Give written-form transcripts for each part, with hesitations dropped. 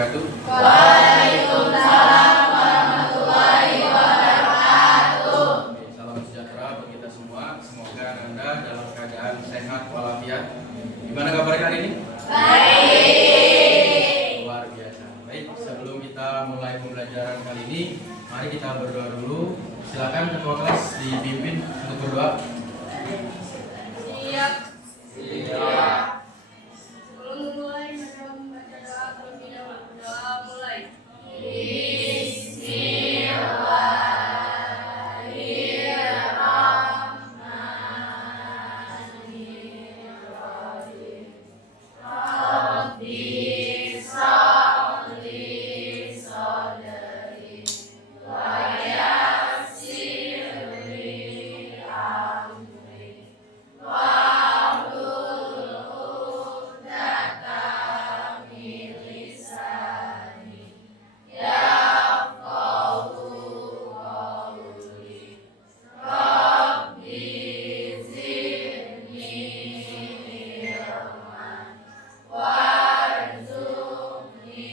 wabarakatuh. Waalaikumsalam warahmatullahi wabarakatuh. Salam sejahtera bagi kita semua. Semoga Anda dalam keadaan sehat walafiat. Gimana kabar hari ini? Baik. Luar biasa. Baik, sebelum kita mulai pembelajaran kali ini, mari kita berdoa dulu. Silakan ketua kelas dipimpin untuk berdoa. Siap. Siap. Sebelum mulai, saya membaca doa terlebih dahulu. Doa mulai. Bismillahirrahmanirrahim. Rabbi sholli sodri wa yassir li amri wahlul uqdatam min lisani yafqahu qawli. Rabbi zidni ilman warzuqni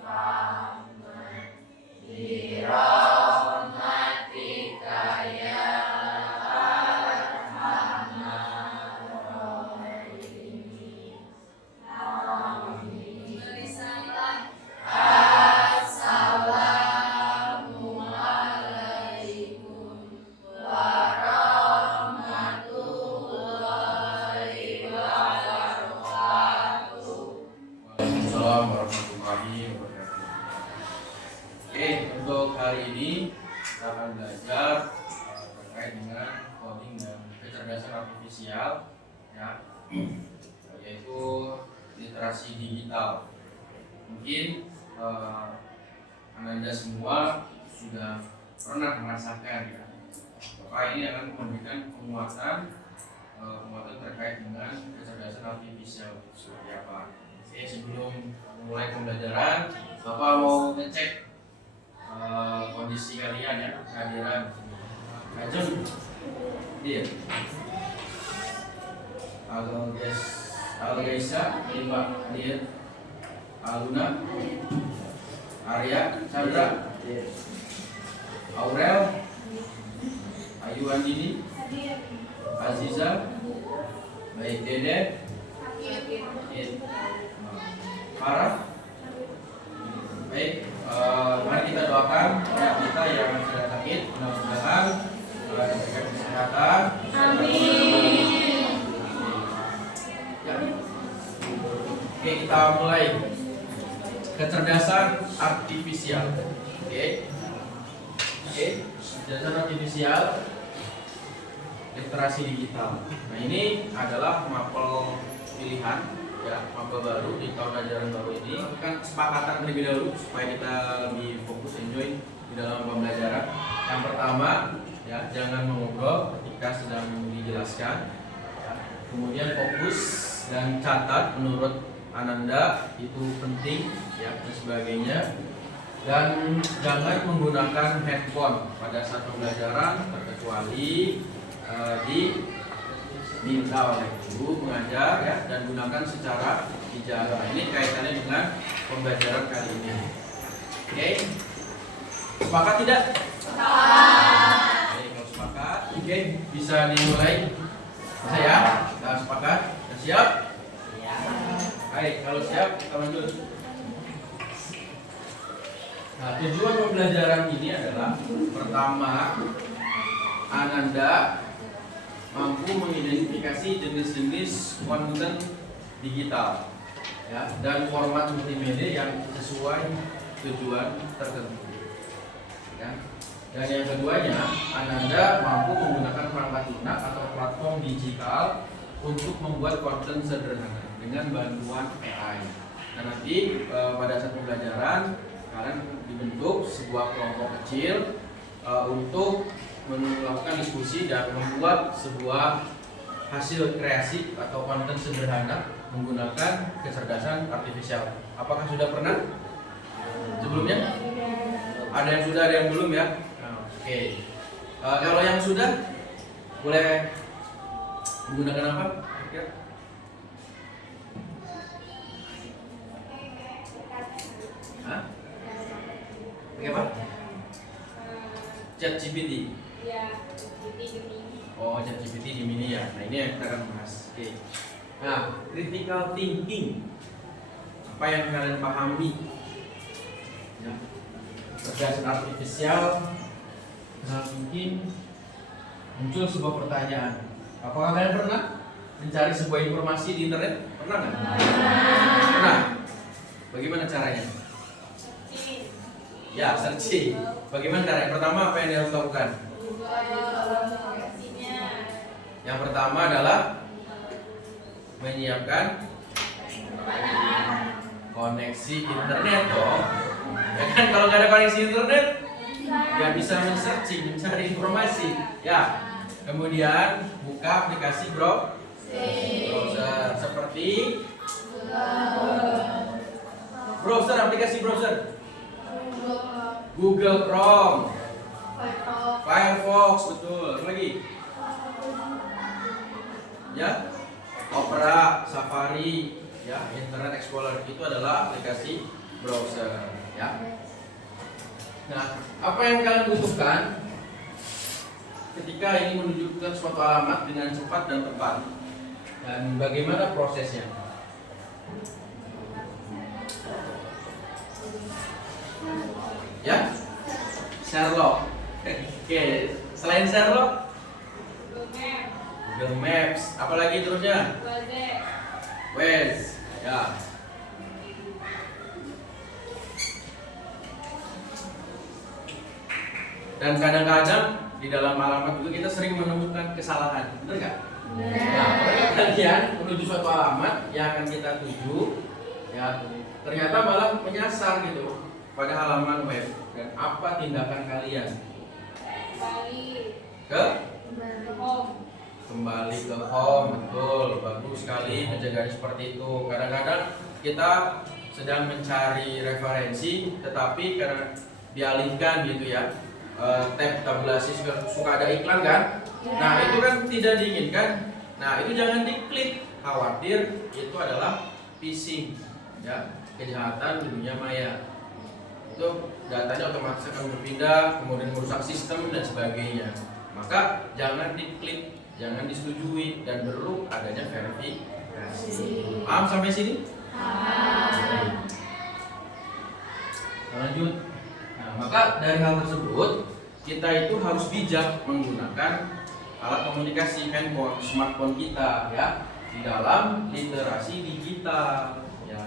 fahman birahmatika ya arhamar rahimin. Amin. Assalamualaikum warahmatullahi wabarakatuh. Waalaikumsalam warahmatullahi wabarakatuh. Oke, untuk hari ini kita akan belajar terkait dengan coding dan kecerdasan artifisial, ya, yaitu literasi digital. Mungkin Anda semua sudah pernah merasakan, ya, maka ini akan memberikan penguatan terkait dengan kecerdasan artifisial seperti apa. Oke, sebelum mulai pembelajaran, Bapak mau ngecek kondisi kalian, ya, kehadiran. Kajun, iya. Algaisa, Pak Dian, Aluna, Arya, Chandra, Aurel, Ayu Andini, Aziza, baik, Dede, Farah. Baik, mari kita doakan ya kita yang sedang sakit, mudah-mudahan diberikan kesehatan. Amin. Ya. Oke, kita mulai kecerdasan artifisial. Oke, kecerdasan artifisial, literasi digital. Nah, ini adalah mapel pilihan, ya, mapel baru di tahun ajaran baru ini. Kan kesepakatan terlebih dahulu supaya kita lebih fokus enjoy di dalam pembelajaran. Yang pertama, ya, jangan mengobrol ketika sedang dijelaskan. Ya. Kemudian fokus dan catat menurut Ananda itu penting, ya, dan sebagainya. Dan jangan menggunakan handphone pada saat pembelajaran terkecuali diminta oleh guru mengajar, ya, dan gunakan secara bijak. Ini kaitannya dengan pembelajaran kali ini. Oke, sepakat tidak? Sepakat. Oke, kalau sepakat, oke, bisa dimulai. Bisa, ya? Kita sepakat. Sudah siap? Baik, kalau siap kita lanjut. Nah, tujuan pembelajaran ini adalah pertama, Ananda mampu mengidentifikasi jenis-jenis konten digital, ya, dan format multimedia yang sesuai tujuan tertentu, ya. Dan yang keduanya, Ananda mampu menggunakan perangkat lunak atau platform digital untuk membuat konten sederhana dengan bantuan AI. Nah, nanti pada saat pembelajaran kalian dibentuk sebuah kelompok kecil untuk melakukan diskusi dan membuat sebuah hasil kreasi atau konten sederhana menggunakan kecerdasan artifisial. Apakah sudah pernah sebelumnya? Ada yang sudah, ada yang belum, ya? Oke. Kalau yang sudah, boleh menggunakan apa? Pakai apa? ChatGPT. Ya, jadi Gemini. Oh, ChatGPT di mini ya. Nah, ini yang kita akan bahas. Oke. Nah, critical thinking. Apa yang kalian pahami? Ya. Berdasarkan artifisial, mungkin muncul sebuah pertanyaan. Apakah kalian pernah mencari sebuah informasi di internet? Pernah nggak? Pernah. Bagaimana caranya? Ya, searching. Bagaimana caranya? Pertama, apa yang harus lakukan? Yang pertama adalah menyiapkan koneksi internet dong. Ya kan, kalau nggak ada koneksi internet, nggak bisa men-searching, mencari informasi. Ya. Kemudian buka aplikasi browser seperti aplikasi browser Google Chrome, Firefox, betul. Apa lagi? Ya, Opera, Safari, ya, Internet Explorer itu adalah aplikasi browser. Ya. Nah, apa yang kalian butuhkan ketika ini menunjukkan suatu alamat dengan cepat dan tepat, dan bagaimana prosesnya? Ya, Sherlock. Oke, selain Sherlock, Google Maps. Apalagi terusnya? Waze. Ya. Dan kadang-kadang di dalam alamat itu kita sering menemukan kesalahan, benar nggak? Nah, kalian menuju suatu alamat yang akan kita tuju, ya ternyata malah menyasar gitu pada halaman web. Dan apa tindakan kalian? Kembali ke home, betul, bagus sekali pencegahan seperti itu. Kadang-kadang kita sedang mencari referensi, tetapi karena dialihkan gitu ya. Tab tabulasi suka ada iklan kan? Nah, itu kan tidak diinginkan. Nah, itu jangan diklik, khawatir itu adalah phishing, ya, kejahatan di dunia maya. Itu datanya otomatis akan berpindah, kemudian merusak sistem dan sebagainya. Maka jangan diklik, jangan disetujui, dan perlu adanya verifikasi. Paham sampai sini? Lanjut. Nah, maka dari hal tersebut kita itu harus bijak menggunakan alat komunikasi handphone, smartphone kita ya di dalam literasi digital ya.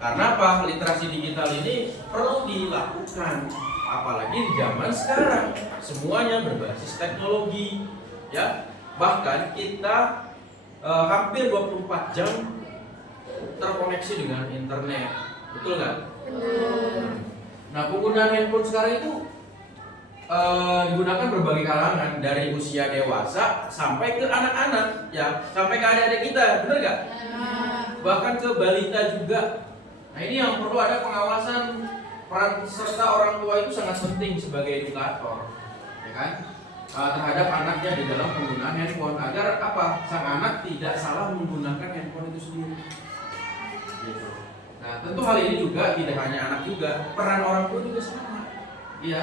Karena apa? Literasi digital ini perlu dilakukan, apalagi di zaman sekarang semuanya berbasis teknologi ya. Bahkan kita hampir 24 jam terkoneksi dengan internet, betul nggak? Nah, penggunaan handphone sekarang itu digunakan berbagai kalangan, dari usia dewasa sampai ke anak-anak ya, sampai ke adik-adik kita, benar nggak? Bahkan ke balita juga. Nah, ini yang perlu ada pengawasan. Peran serta orang tua itu sangat penting sebagai edukator, ya kan? Terhadap anaknya di dalam penggunaan handphone, agar apa? Sang anak tidak salah menggunakan handphone itu sendiri. Gitu. Nah, tentu hal ini juga tidak hanya anak juga, peran orang tua juga sama. Iya,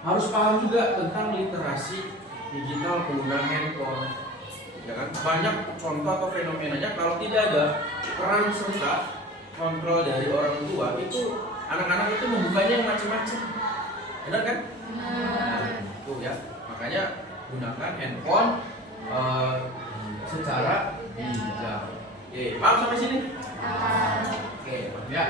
harus paham juga tentang literasi digital penggunaan handphone. Ya kan? Banyak contoh atau fenomenanya kalau tidak ada peran serta kontrol dari orang tua, itu anak-anak itu membukanya yang macam-macam. Benar kan? Nah, itu ya. Makanya gunakan handphone secara bijak. Oke, paham sampai sini? Oke, ya.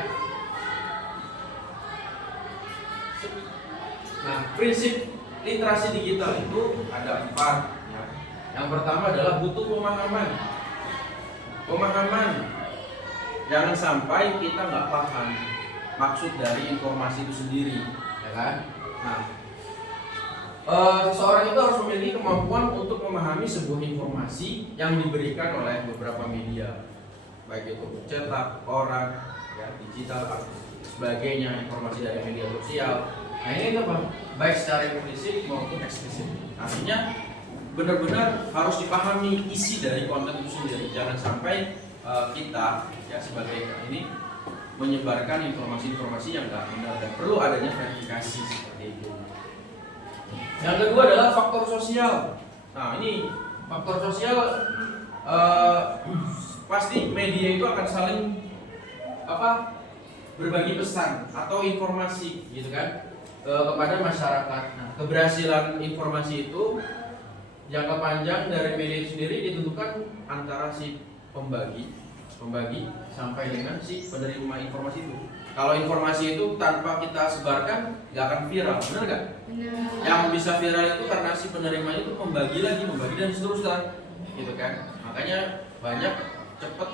Nah, prinsip literasi digital itu ada 4 ya. Yang pertama adalah butuh pemahaman. Jangan sampai kita nggak paham maksud dari informasi itu sendiri, ya kan? Nah, seseorang itu harus memiliki kemampuan untuk memahami sebuah informasi yang diberikan oleh beberapa media, baik itu cetak, koran, ya, digital, sebagainya, informasi dari media sosial. Nah, ini apa? Baik secara implisit maupun eksplisit. Artinya benar-benar harus dipahami isi dari konten itu sendiri. Jangan sampai kita ya sebagai ini menyebarkan informasi-informasi yang nggak benar dan perlu adanya verifikasi seperti itu. Yang kedua adalah faktor sosial. Nah ini faktor sosial pasti media itu akan saling berbagi pesan atau informasi gitu kan kepada masyarakat. Nah, keberhasilan informasi itu jangka panjang dari media itu sendiri ditentukan antara si pembagi sampai dengan si penerima informasi itu. Kalau informasi itu tanpa kita sebarkan nggak akan viral, benar nggak? Yang bisa viral itu karena si penerima itu membagi dan seterusnya, gitu kan? Makanya banyak cepet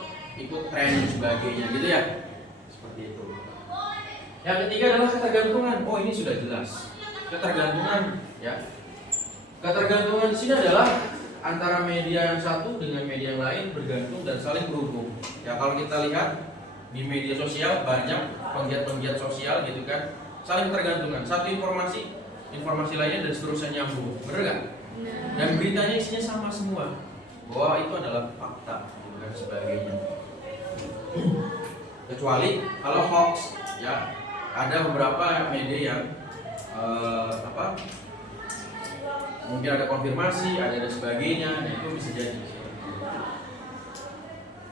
ikut tren dan sebagainya, gitu ya. Seperti itu. Yang ketiga adalah ketergantungan. Oh ini sudah jelas. Ketergantungan, ya. Ketergantungan di sini adalah antara media yang satu dengan media yang lain bergantung dan saling berhubung. Ya kalau kita lihat di media sosial banyak penggiat-penggiat sosial gitu kan, saling ketergantungan. Satu informasi lainnya dan seterusnya nyambung, bener nggak? Dan beritanya isinya sama semua, bahwa itu adalah fakta gitu dan sebagainya. Kecuali kalau hoax, ya ada beberapa media yang mungkin ada konfirmasi, ada dan sebagainya, dan itu bisa jadi.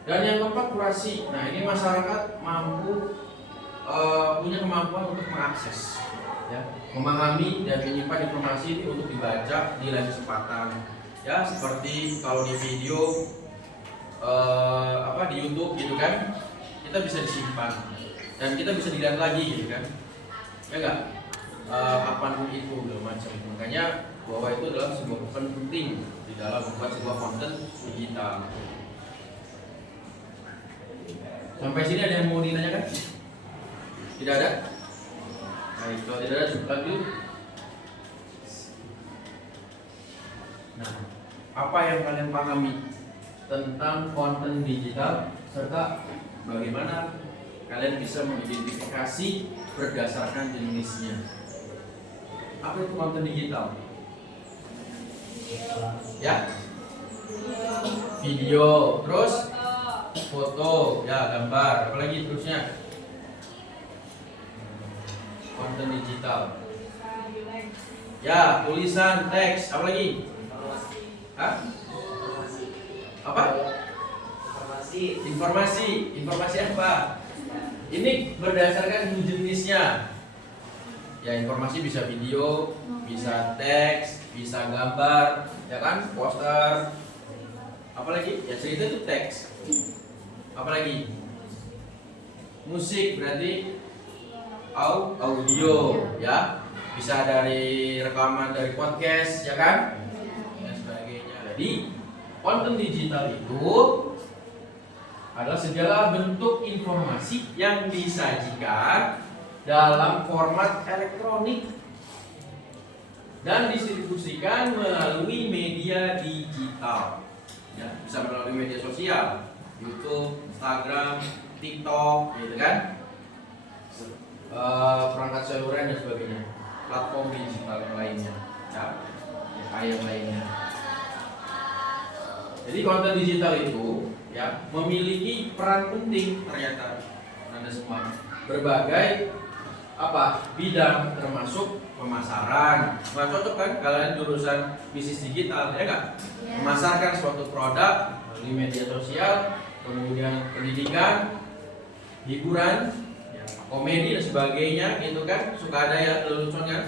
Dan yang keempat kurasi. Nah ini masyarakat punya kemampuan untuk mengakses, ya, memahami dan menyimpan informasi ini untuk dibaca di lain kesempatan. Ya seperti kalau di video di YouTube gitu kan, kita bisa disimpan dan kita bisa dilihat lagi gitu kan, ya enggak? Kapanpun itu macam. Makanya bahwa itu adalah sebuah penting di dalam membuat sebuah konten digital. Sampai sini ada yang mau ditanyakan? Tidak ada? Nah, kalau tidak ada cukup lagi. Nah, apa yang kalian pahami tentang konten digital serta bagaimana kalian bisa mengidentifikasi berdasarkan jenisnya? Apa itu konten digital? Ya, video, terus foto, ya gambar, apalagi terusnya konten digital. Ya, tulisan, teks, apalagi? Hah? Apa? Informasi apa? Ini berdasarkan jenisnya. Ya, informasi bisa video, bisa teks, bisa gambar, ya kan, poster, apalagi ya cerita itu teks, apalagi musik berarti audio, ya bisa dari rekaman dari podcast, ya kan, dan sebagainya. Jadi konten digital itu adalah segala bentuk informasi yang disajikan dalam format elektronik dan distribusikan melalui media digital, ya, bisa melalui media sosial, YouTube, Instagram, TikTok, gitu kan, perangkat seluler dan sebagainya, platform digital yang lainnya, ya, yang lainnya. Jadi konten digital itu, ya, memiliki peran penting ternyata, Anda semua, berbagai bidang termasuk pemasaran. Nggak cocok kan kalian jurusan bisnis digital, ya nggak? Memasarkan suatu produk di media sosial, kemudian pendidikan, hiburan, ya, komedi dan sebagainya, gitu kan? Suka ada ya lelucon kan?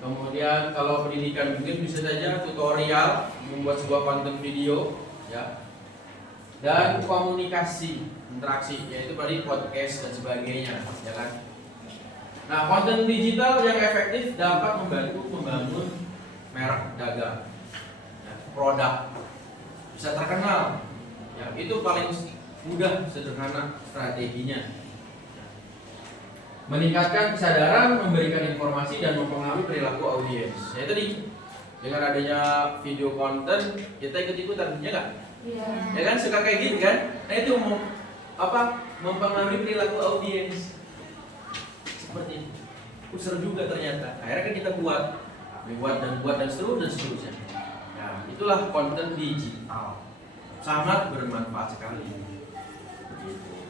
Kemudian kalau pendidikan mungkin bisa saja tutorial, membuat sebuah konten video, ya. Dan komunikasi, interaksi, yaitu tadi podcast dan sebagainya, ya kan? Nah, konten digital yang efektif dapat membantu membangun merek dagang, ya, produk, bisa terkenal, ya, itu paling mudah, sederhana strateginya. Meningkatkan kesadaran, memberikan informasi dan mempengaruhi perilaku audiens. Ya tadi dengan adanya video konten kita ikut-ikutan, ya nggak? Iya. Ya kan suka kayak gitu kan? Nah itu mempengaruhi perilaku audiens. Seperti itu. Seru juga ternyata. Akhirnya kan kita buat dan seterusnya. Nah, itulah konten digital. Sangat bermanfaat sekali. Begitu.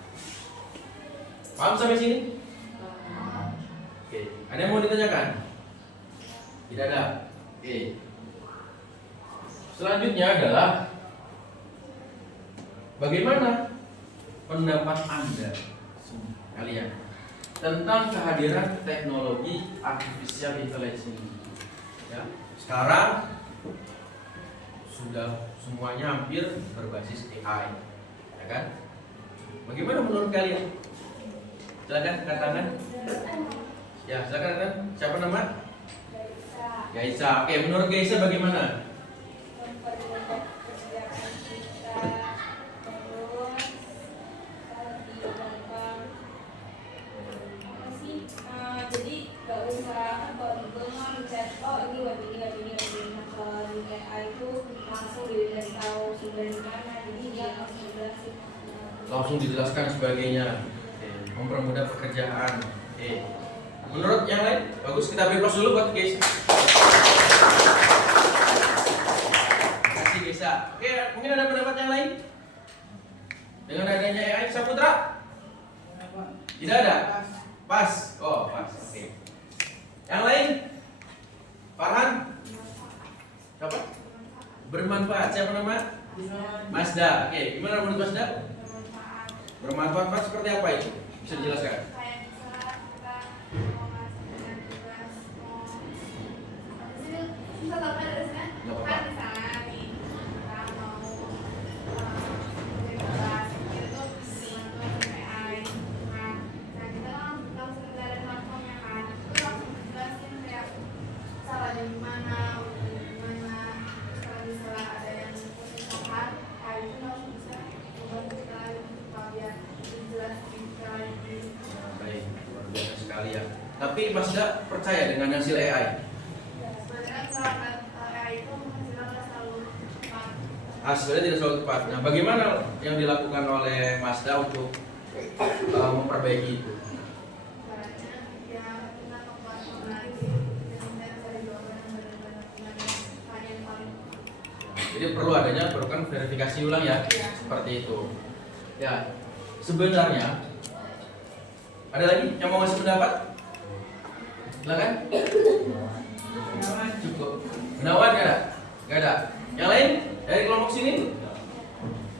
Paham sampai sini? Oke, ada yang mau ditanyakan? Tidak ada. Oke. Selanjutnya adalah bagaimana pendapat Anda kalian tentang kehadiran teknologi artificial intelligence ini? Ya, sekarang sudah semuanya hampir berbasis AI, ya kan? Bagaimana menurut kalian? Silakan katakan. Ya, silakan katakan. Siapa nama? Gaisa. Oke, menurut Gaisa bagaimana? Mempermudah pekerjaan kita, terus lebih gampang. Apa sih? Jadi gak usah kan kalau Google mah mencet ini web ini. Nah kalau di AI itu langsung dikasih tahu sumber di mana, jadi dia langsung jelasin. Langsung dijelaskan sebagainya. Oke, mempermudah pekerjaan. Oke. Menurut yang lain, bagus, kita beri plus dulu buat Gaisa. Kasih Gaisa. Oke, mungkin ada pendapat yang lain? Dengan adanya AI Saputra? Tidak ada? Pas. Oh, pas. Oke. Yang lain? Farhan? Siapa? Bermanfaat. Siapa nama? Mazda. Oke, gimana menurut Mazda? Bermanfaat. Mas, seperti apa itu? Bisa dijelaskan? Kayak misalnya kita mau ngasih tugas, susah tau kan tugasnya? Nggak apa-apa. Kan misalnya nih kita mau ngerjain tugas, kita tuh bantuan AI. Nah kita langsung dari platformnya kan, terus langsung dijelasin kayak salahnya gimana, udah gimana. Terus kalau misalnya ada yang posisi salah, AI itu langsung bisa membantu kita untuk biar dijelasin cara ini. Baik, luar biasa sekali ya. Tapi Mazda percaya dengan hasil AI? Sebenarnya peralatan AI itu menghasilkan selalu cepat. Hasilnya tidak selalu tepat. Nah, bagaimana yang dilakukan oleh Mazda untuk memperbaiki itu? Caranya ya kita membuat formulasi dan cari jawaban yang benar-benar dengan tanya yang paling Jadi perlu adanya perlukan verifikasi ulang ya, seperti itu. Ya, sebenarnya ada lagi yang mau ngasih pendapat? Silakan. Cukup. Gunawan nggak ada? Nggak ada. Yang lain dari kelompok sini?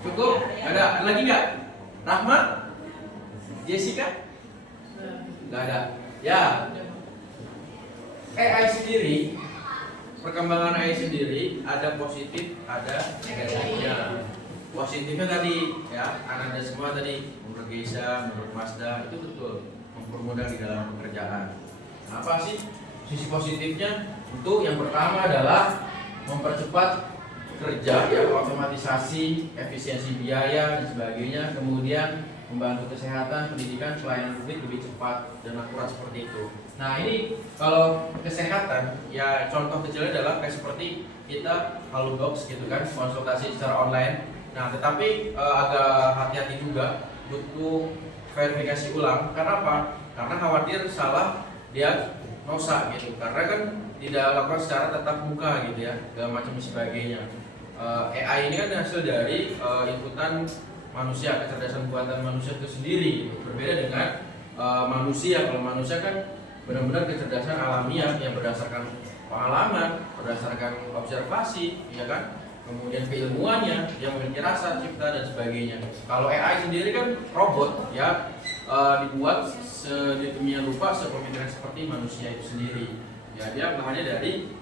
Cukup? Nggak ada. Ada lagi nggak? Rahma? Jessica? Nggak ada. Ya. AI sendiri, perkembangan AI sendiri ada positif, ada negatifnya. Positifnya tadi ya, Anda semua tadi menurut Geisha, menurut Mazda itu betul mempermudah di dalam pekerjaan. Nah, apa sih sisi positifnya? Untuk yang pertama adalah mempercepat kerja, ya, otomatisasi, efisiensi biaya dan sebagainya. Kemudian membantu kesehatan, pendidikan, pelayanan publik lebih cepat dan akurat seperti itu. Nah ini kalau kesehatan, ya contoh kecilnya adalah kayak seperti kita Halodoc gitu kan, konsultasi secara online. Nah tetapi agak hati-hati juga, butuh verifikasi ulang. Karena apa? Karena khawatir salah diagnosa gitu. Karena kan tidak lakukan secara tatap muka gitu ya, segala macam sebagainya. AI ini kan hasil dari inputan manusia, kecerdasan buatan manusia itu sendiri gitu. Berbeda dengan manusia. Kalau manusia kan benar-benar kecerdasan alamiah yang berdasarkan pengalaman, berdasarkan observasi, ya kan? Kemudian keilmuannya, yang memiliki rasa, cipta dan sebagainya. Kalau AI sendiri kan robot, ya dibuat sedemikian rupa, sepemikiran seperti manusia itu sendiri. Ya dia bahannya dari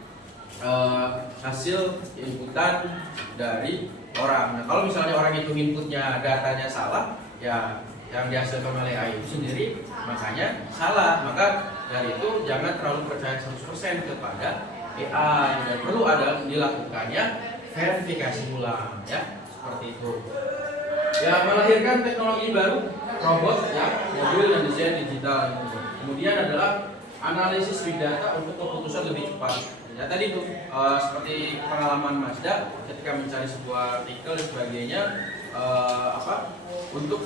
hasil inputan dari orang. Nah kalau misalnya orang itu inputnya datanya salah, ya yang dihasilkan oleh AI itu sendiri makanya salah. Maka dari itu jangan terlalu percaya 100% kepada AI dan perlu ada dilakukannya verifikasi ulang, ya seperti itu. Ya melahirkan teknologi baru, robot, ya mobil dan desain digital. Kemudian adalah analisis big data untuk keputusan lebih cepat. Ya tadi itu seperti pengalaman Mazda ketika mencari sebuah artikel dan sebagainya, untuk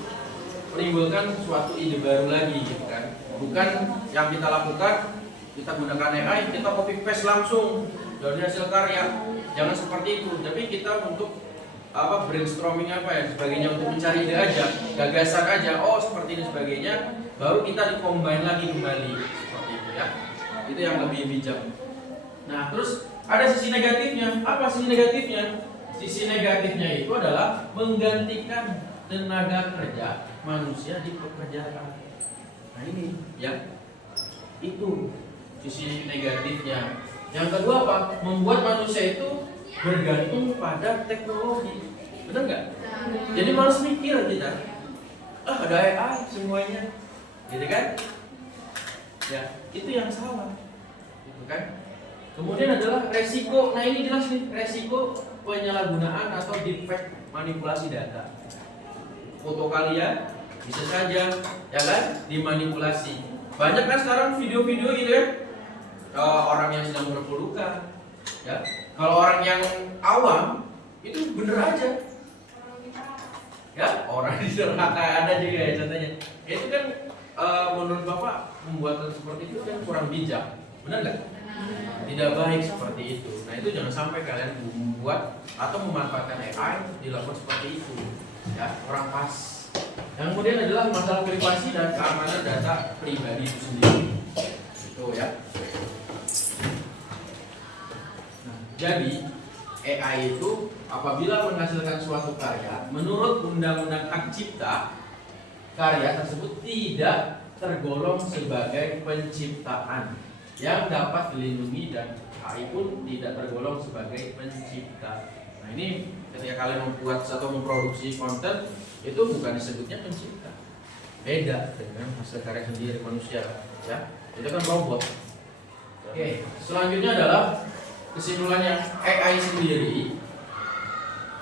menimbulkan suatu ide baru lagi gitu kan. Bukan yang kita lakukan kita gunakan AI, kita copy paste langsung dari hasil karya. Jangan seperti itu. Tapi kita untuk brainstorming apa ya sebagainya untuk mencari ide aja, gagasan aja, oh seperti ini sebagainya, baru kita dikombin lagi kembali seperti itu ya. Itu yang lebih bijak. Nah, terus ada sisi negatifnya. Apa sisi negatifnya? Sisi negatifnya itu adalah menggantikan tenaga kerja manusia di pekerjaan. Nah ini ya, itu sisi negatifnya. Yang kedua apa? Membuat manusia itu bergantung pada teknologi. Benar nggak? Jadi malas mikir kita. Ada AI semuanya, gitu kan? Ya, itu yang salah, gitu kan? Kemudian adalah resiko. Nah ini jelas nih, resiko penyalahgunaan atau defect manipulasi data. Foto kalian bisa saja, ya kan, dimanipulasi. Banyak kan sekarang video-video gitu ya, orang yang sedang berpelukan, ya. Kalau orang yang awam itu bener aja, ya. Orang di neraka ada juga ya contohnya. Itu kan menurut Bapak pembuatan seperti itu kan kurang bijak, benar nggak? Tidak baik seperti itu. Nah itu jangan sampai kalian membuat atau memanfaatkan AI dilakukan seperti itu, ya, kurang pas. Yang kemudian adalah masalah privasi dan keamanan data pribadi itu sendiri, itu ya. Nah, jadi AI itu apabila menghasilkan suatu karya menurut Undang-Undang Hak Cipta, karya tersebut tidak tergolong sebagai penciptaan yang dapat dilindungi dan AI pun tidak tergolong sebagai pencipta. Nah ini ketika kalian membuat atau memproduksi konten itu bukan disebutnya pencipta, beda dengan hasil karya sendiri manusia, ya. Itu kan robot. Oke, selanjutnya adalah kesimpulannya, AI sendiri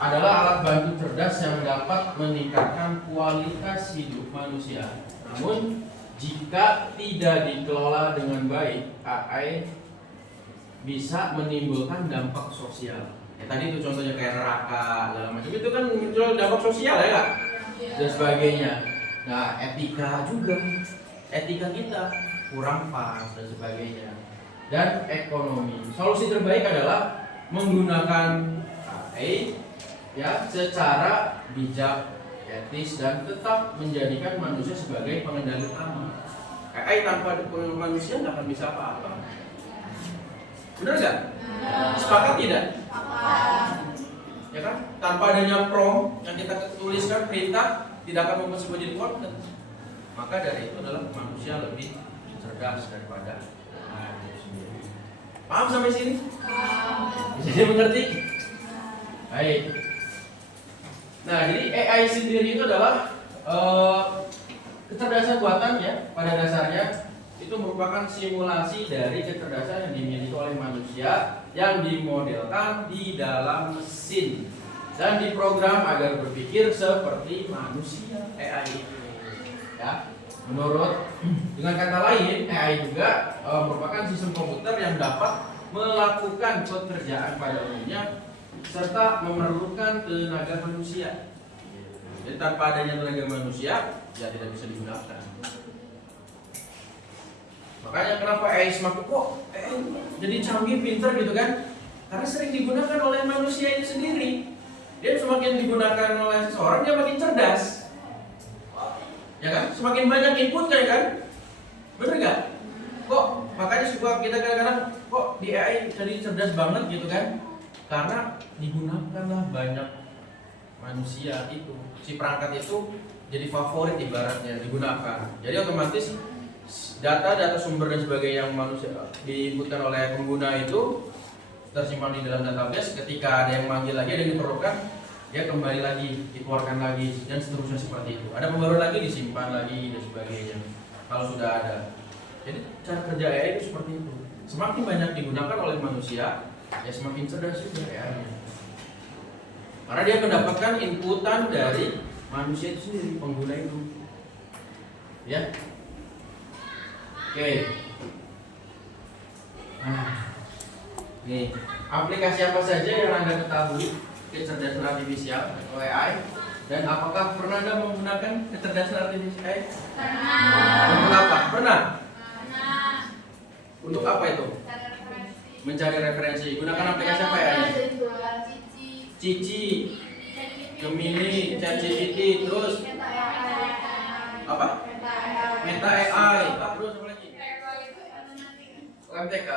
adalah alat bantu cerdas yang dapat meningkatkan kualitas hidup manusia. Namun jika tidak dikelola dengan baik, AI bisa menimbulkan dampak sosial. Ya, tadi itu contohnya kayak neraka, segala macam itu kan muncul dampak sosial ya Kak? Dan sebagainya. Nah, etika juga, etika kita kurang pas dan sebagainya. Dan ekonomi. Solusi terbaik adalah menggunakan AI ya secara bijak, etis, dan tetap menjadikan manusia sebagai pengendali utama. AI tanpa manusia nggak akan bisa apa-apa. Benar nggak? Sepakat tidak? Ya kan? Tanpa adanya prompt yang kita tuliskan perintah tidak akan membuat sebuah jadi konten. Maka dari itu adalah manusia lebih cerdas daripada AI sendiri. Paham sampai sini? Bisa dimengerti? Baik. Nah, jadi AI sendiri itu adalah kecerdasan buatan ya, pada dasarnya itu merupakan simulasi dari kecerdasan yang dimiliki oleh manusia yang dimodelkan di dalam mesin dan diprogram agar berpikir seperti manusia. AI itu, ya. Menurut dengan kata lain, AI juga merupakan sistem komputer yang dapat melakukan pekerjaan pada umumnya serta memerlukan tenaga manusia. Jadi tanpa adanya tenaga manusia, ya tidak bisa digunakan. Makanya kenapa AI semakin kok AI jadi canggih, pinter gitu kan? Karena sering digunakan oleh manusia itu sendiri. Dia semakin digunakan oleh seseorang, dia makin cerdas. Ya kan? Semakin banyak input kan? Bener nggak? Kok makanya suka kita kadang-kadang kok di AI jadi cerdas banget gitu kan? Karena digunakanlah banyak manusia itu, si perangkat itu jadi favorit ibaratnya digunakan. Jadi otomatis data-data sumber dan sebagainya yang manusia diinputkan oleh pengguna itu tersimpan di dalam database. Ketika ada yang manggil lagi, ada yang diperlukan, dia kembali lagi, dikeluarkan lagi, dan seterusnya seperti itu. Ada pembaru lagi, disimpan lagi dan sebagainya. Kalau sudah ada. Jadi cara kerja AI itu seperti itu. Semakin banyak digunakan oleh manusia, ya semakin cerdas juga AI-nya. Karena dia mendapatkan inputan dari manusia itu sendiri, pengguna itu. Ya. Oke. Nah, nih, aplikasi apa saja yang Anda ketahui kecerdasan artifisial atau AI, dan apakah pernah Anda menggunakan kecerdasan artifisial AI? Pernah. Untuk apa? Pernah? Pernah. Untuk apa itu? Mencari referensi. Gunakan aplikasi apa ya? Cici. Gemini, ChatGPT, terus apa? Meta AI, terus apa lagi? MTK.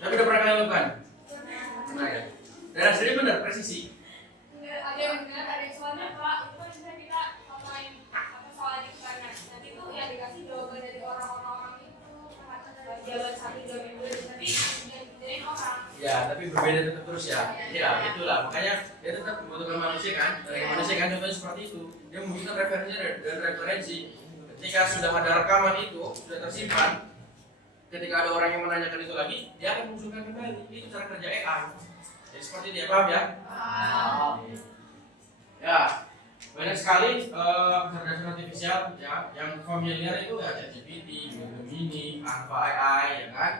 Tapi udah pernah kalian lakukan? Pernah ya? Dan hasilnya benar, presisi. Ada yang benar, ada yang soalnya Pak, itu kan misalnya kita main apa soalnya di sana. Nanti tuh yang dikasih jawaban dari orang-orang itu jawaban 1, jawaban 2, tapi dari orang. Ya, tapi berbeda tetap terus ya. Ya, itulah makanya dia tetap membutuhkan manusia kan. Dari manusia kan contohnya seperti itu. Dia membutuhkan referensi dan referensi. Ketika sudah ada rekaman itu sudah tersimpan, ketika ada orang yang menanyakan itu lagi, dia akan mengusulkan kembali. Itu cara kerja AI. Jadi seperti itu ya, paham ya? Ya, banyak sekali kecerdasan artifisial ya yang familiar itu ya ChatGPT, Gemini, Alpha AI ya kan,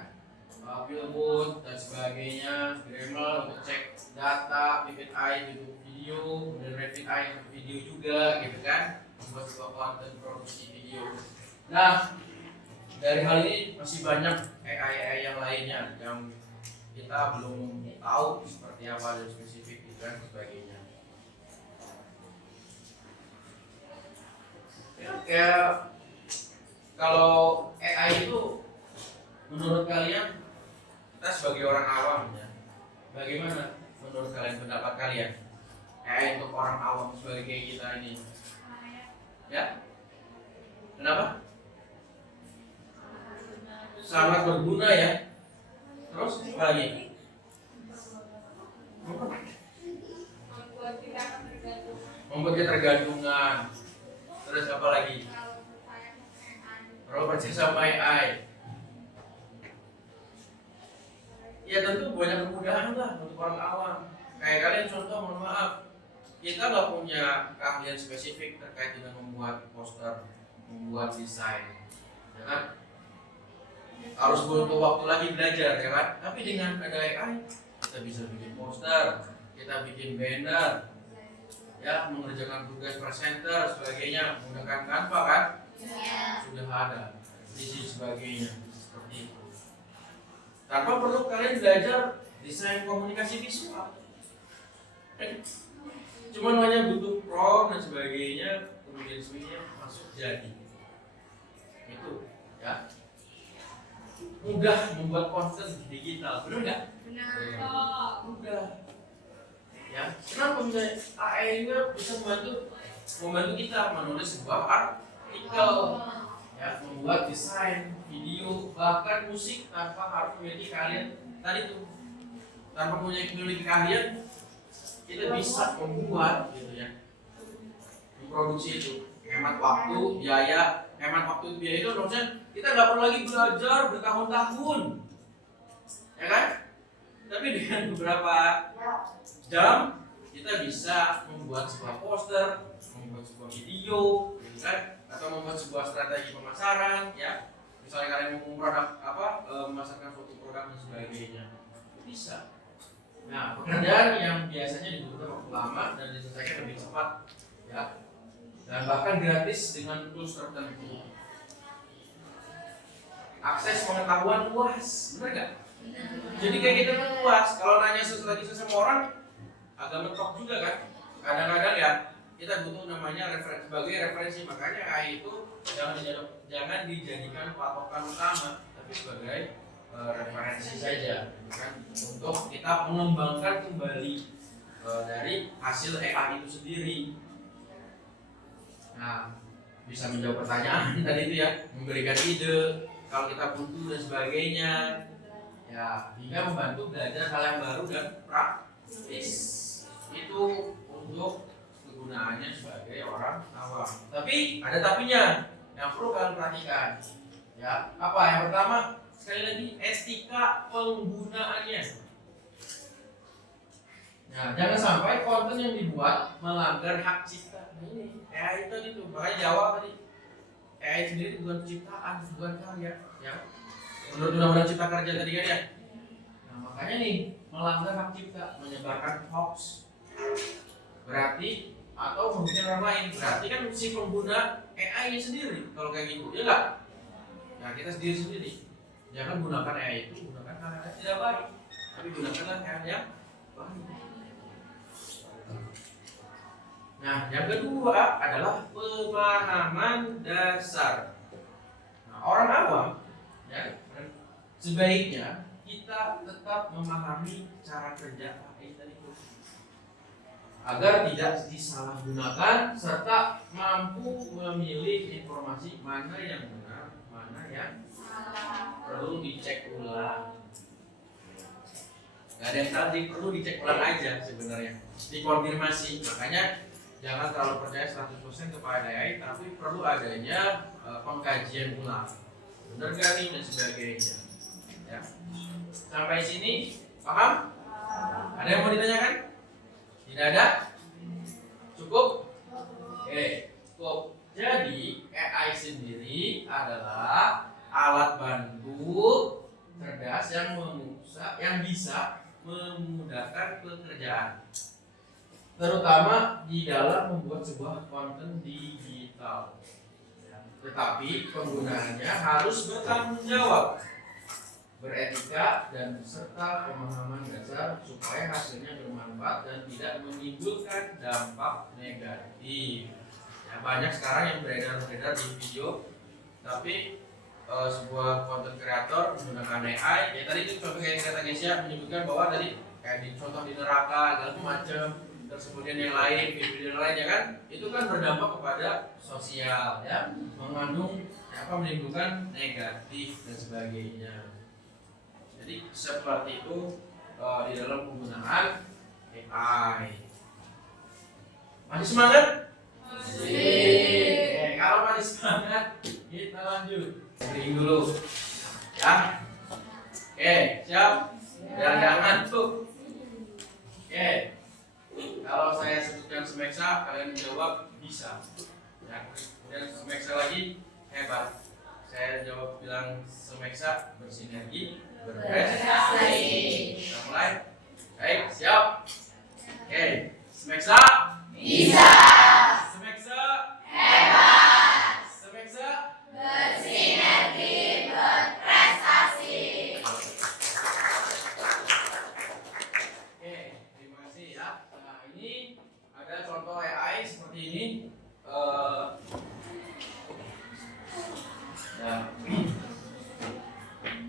Billboard dan sebagainya, Grammarly untuk cek data, Vivid AI untuk video, dan Revit AI untuk video juga gitu kan, membuat sebuah konten produksi video. Nah, dari hal ini masih banyak AI yang lainnya yang kita belum tahu seperti apa dan spesifik dan sebagainya. Ya, kalau AI itu menurut kalian, kita sebagai orang awam ya, bagaimana menurut kalian, pendapat kalian AI untuk orang awam sebagai kayak kita ini? Ya, kenapa? Sangat berguna ya. Terus apa lagi? Membuat kita tergantungan. Terus apa lagi? Kalau percaya sama AI. Ya tentu banyak kemudahan lah untuk orang awam. Kayak kalian contoh, mohon maaf, kita nggak punya keahlian spesifik terkait dengan membuat poster, membuat desain, ya kan? Harus butuh waktu lagi belajar, ya kan? Tapi dengan ada AI, kita bisa bikin poster, kita bikin banner, ya, mengerjakan tugas presenter, sebagainya, menggunakan Canva kan? Sudah ada, visi sebagainya, seperti itu. Tanpa perlu kalian belajar desain komunikasi visual. Cuman hanya butuh prompt dan sebagainya, kemudian semuanya masuk jadi. Itu, ya. Mudah membuat konten digital, benar nggak? Mudah. Ya, kenapa misalnya AI juga bisa membantu kita menulis sebuah artikel, ya, membuat desain, video, bahkan musik tanpa harus memiliki keahlian tadi tuh. Tanpa memiliki keahlian, kita bisa membuat, gitu ya, memproduksi itu. Hemat waktu, biaya. Hemat waktu, biaya itu maksudnya kita nggak perlu lagi belajar bertahun-tahun, ya kan? Tapi dengan beberapa jam kita bisa membuat sebuah poster, membuat sebuah video, gitu kan? Atau membuat sebuah strategi pemasaran, ya. Misalnya kalian mau produk apa, memasarkan suatu produk dan sebagainya, bisa. Nah, pekerjaan yang biasanya dibutuhkan waktu lama dan diselesaikan lebih cepat, ya. Dan bahkan gratis dengan tools tertentu. Akses pengetahuan luas, benar nggak? Jadi kayak gitu kan luas. Kalau nanya sesuatu sama orang, agak mentok juga kan. Kadang-kadang ya kita butuh namanya sebagai referensi. Makanya AI itu jangan dijadikan patokan utama, tapi sebagai referensi saja, kan? Untuk kita mengembangkan kembali dari hasil AI itu sendiri. Nah, bisa menjawab pertanyaan tadi itu ya, memberikan ide kalau kita butuh dan sebagainya, ya, hingga membantu belajar hal yang baru dan praktis. Itu untuk kegunaannya sebagai orang awam. Tapi ada tapinya yang perlu kalian perhatikan. Ya, apa? Yang pertama, sekali lagi, etika penggunaannya. Nah, jangan sampai konten yang dibuat melanggar hak cipta. Ini AI itu gitu, makanya jawab tadi. AI sendiri bukan ciptaan, bukan karya, ya. Menurut undang-undang cipta kerja tadi kan ya. Nah, makanya nih, melanggar hak cipta, menyebarkan hoax, berarti atau merugikan orang lain, berarti kan si pengguna AI-nya sendiri kalau kayak gitu, ya enggak? Nah, kita sendiri. Jangan gunakan AI itu gunakan hal yang tidak baik, tapi gunakanlah hal yang baik. Nah, yang kedua adalah pemahaman dasar. Nah, orang awam, ya, sebaiknya kita tetap memahami cara kerja AI tadi itu, agar tidak disalahgunakan serta mampu memilih informasi mana yang benar, mana yang perlu dicek ulang. Gak ada yang tadi perlu dicek ulang aja sebenarnya, dikonfirmasi. Makanya jangan terlalu percaya 100% kepada AI, tapi perlu adanya pengkajian ulang. Benar gak nih dan sebagainya. Ya. Sampai sini paham? Ada yang mau ditanyakan? Tidak ada? Cukup? Oke, cukup. Jadi AI sendiri adalah alat bantu cerdas yang bisa memudahkan pekerjaan, terutama di dalam membuat sebuah konten digital. Tetapi penggunaannya harus bertanggung jawab, beretika, dan serta pemahaman dasar supaya hasilnya bermanfaat dan tidak menimbulkan dampak negatif. Ya, banyak sekarang yang beredar di video, tapi sebuah content creator menggunakan AI. Ya tadi itu contoh yang kata Gesia menyebutkan bahwa tadi kayak di contoh di neraka segala macam, terus kemudian yang lain, video yang lain, ya kan, itu kan berdampak kepada sosial, ya, mengandung menimbulkan negatif dan sebagainya. Jadi seperti itu di dalam penggunaan AI. Masih semangat? Masih. Kalau masih semangat, kita lanjut. Screen dulu, ya. Oke, siap? Jangan ngantuk. Oke. Kalau saya sebutkan semeksa, kalian jawab bisa. Ya. Kemudian semeksa lagi, hebat. Saya jawab bilang semeksa, bersinergi, berprestasi. Kita mulai. Baik, siap? Oke, semeksa bisa. Semeksa hebat. Semeksa bersinergi, berprestasi. Oke, terima kasih ya. Nah, ini ada contoh AI seperti ini. Nah,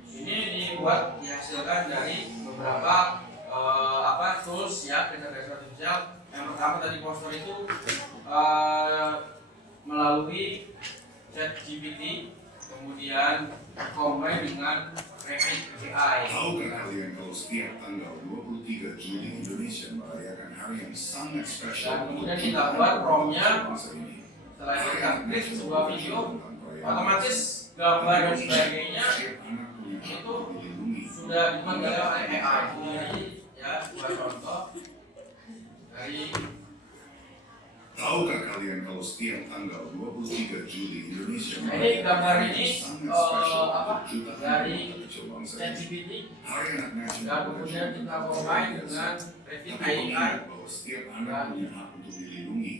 ini dihasilkan dari beberapa tools ya, kecerdasan artifisial. Yang pertama tadi poster itu melalui ChatGPT, kemudian combine dengan Revit AI. Tahukah kalian kalau setiap tanggal 23 Juli Indonesia merayakan hari yang sangat spesial? Dan kemudian kita buat promnya. Setelah Hari kita klik sebuah video, otomatis gambar dan sebagainya itu sudah dibuat oleh AI sendiri. Ya, buat contoh dari. Tahukah kalian kalau setiap tanggal 23 Juli Indonesia Ini gambar ini sangat spesial dari kecil bangsa ini? ChatGPT, Hari anak dan nasional kemudian kita combine dengan Revit Tapi AI. ingat bahwa setiap anak punya hak untuk dilindungi,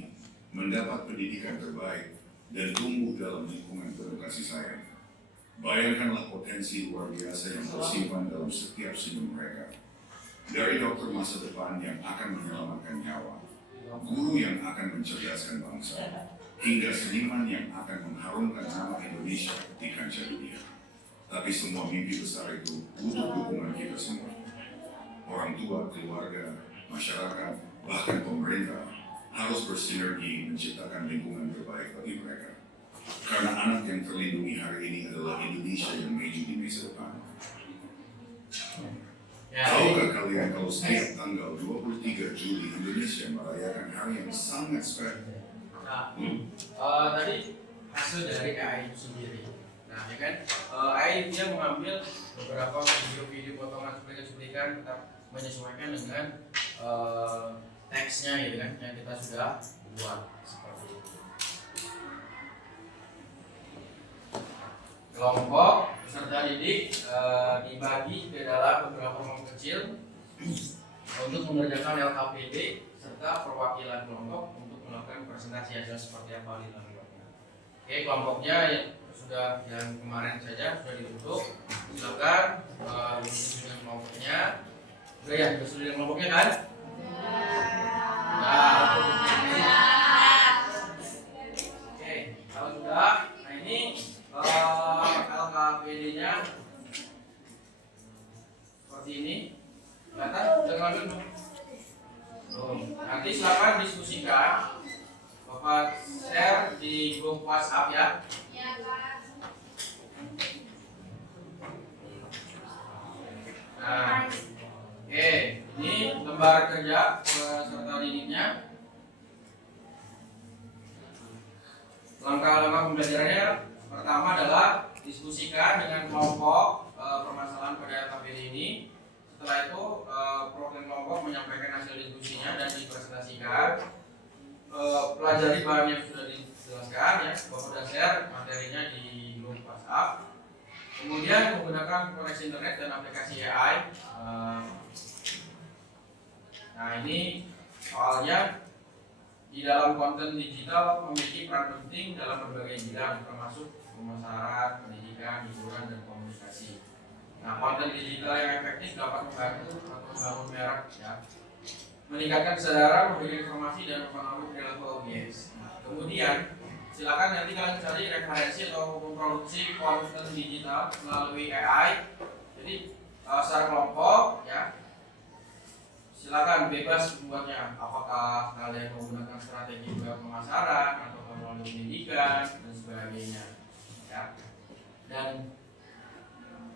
mendapat pendidikan terbaik, dan tumbuh dalam lingkungan penuh kasih sayang. Bayangkanlah potensi luar biasa yang tersimpan dalam setiap senyum mereka. Dari dokter masa depan yang akan menyelamatkan nyawa, guru yang akan mencerdaskan bangsa, hingga seniman yang akan mengharumkan nama Indonesia di kancah dunia. Tapi semua mimpi besar itu butuh dukungan kita semua. Orang tua, keluarga, masyarakat, bahkan pemerintah harus bersinergi menciptakan lingkungan terbaik bagi mereka. Karena anak yang terlindungi hari ini adalah Indonesia yang maju di masa depan. Tahukah kalian kalau setiap tanggal 23 Juli Indonesia merayakan hari yang sangat spesial? Nah, tadi hasil dari AI itu sendiri. Nah, ya kan, AI dia mengambil beberapa video-video potongan cuplikan tetap menyesuaikan dengan teksnya gitu kan, yang kita sudah buat seperti itu. Kelompok peserta didik dibagi ke dalam beberapa kelompok kecil untuk mengerjakan LKPD serta perwakilan kelompok untuk melakukan presentasi hasil seperti apa di dalam kelompok. Oke, kelompoknya sudah yang kemarin saja sudah dibentuk. Silakan bersesuaian dengan kelompoknya. Sudah ya, bersesuaian dengan kelompoknya kan? Nah, Kelihatan? Udah ngambil belum? Belum. Nanti silakan diskusikan. Bapak share di grup WhatsApp ya. Ya, Kak. Nah, oke, ini lembar kerja peserta didiknya. Langkah-langkah pembelajarannya pertama adalah diskusikan dengan kelompok permasalahan pada tabel ini. Setelah itu program kelompok menyampaikan hasil diskusinya dan dipresentasikan. Pelajari bahan yang sudah dijelaskan ya, Bapak sudah share materinya di grup WhatsApp. Kemudian menggunakan koneksi internet dan aplikasi AI. Nah ini soalnya di dalam konten digital memiliki peran penting dalam berbagai bidang termasuk pemasaran, pendidikan, hiburan, dan komunikasi. Nah konten digital yang efektif dapat membantu atau membangun merek ya, meningkatkan kesadaran, memberikan informasi dan mempengaruhi perilaku audiens. Kemudian silakan nanti kalian cari referensi atau memproduksi konten digital melalui AI. Jadi secara kelompok ya, silakan bebas membuatnya. Apakah kalian menggunakan strategi pemasaran atau melalui pendidikan dan sebagainya ya. Dan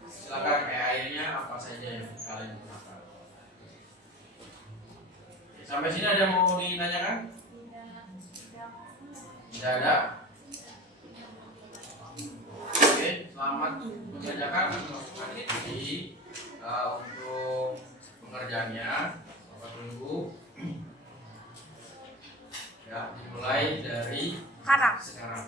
silakan AI-nya apa saja yang kalian gunakan. Oke, sampai sini ada yang mau ditanyakan? Tidak ada. Oke, selamat mengerjakan melakukan ini untuk pengerjaannya. Bapak tunggu. Ya, dimulai dari sekarang.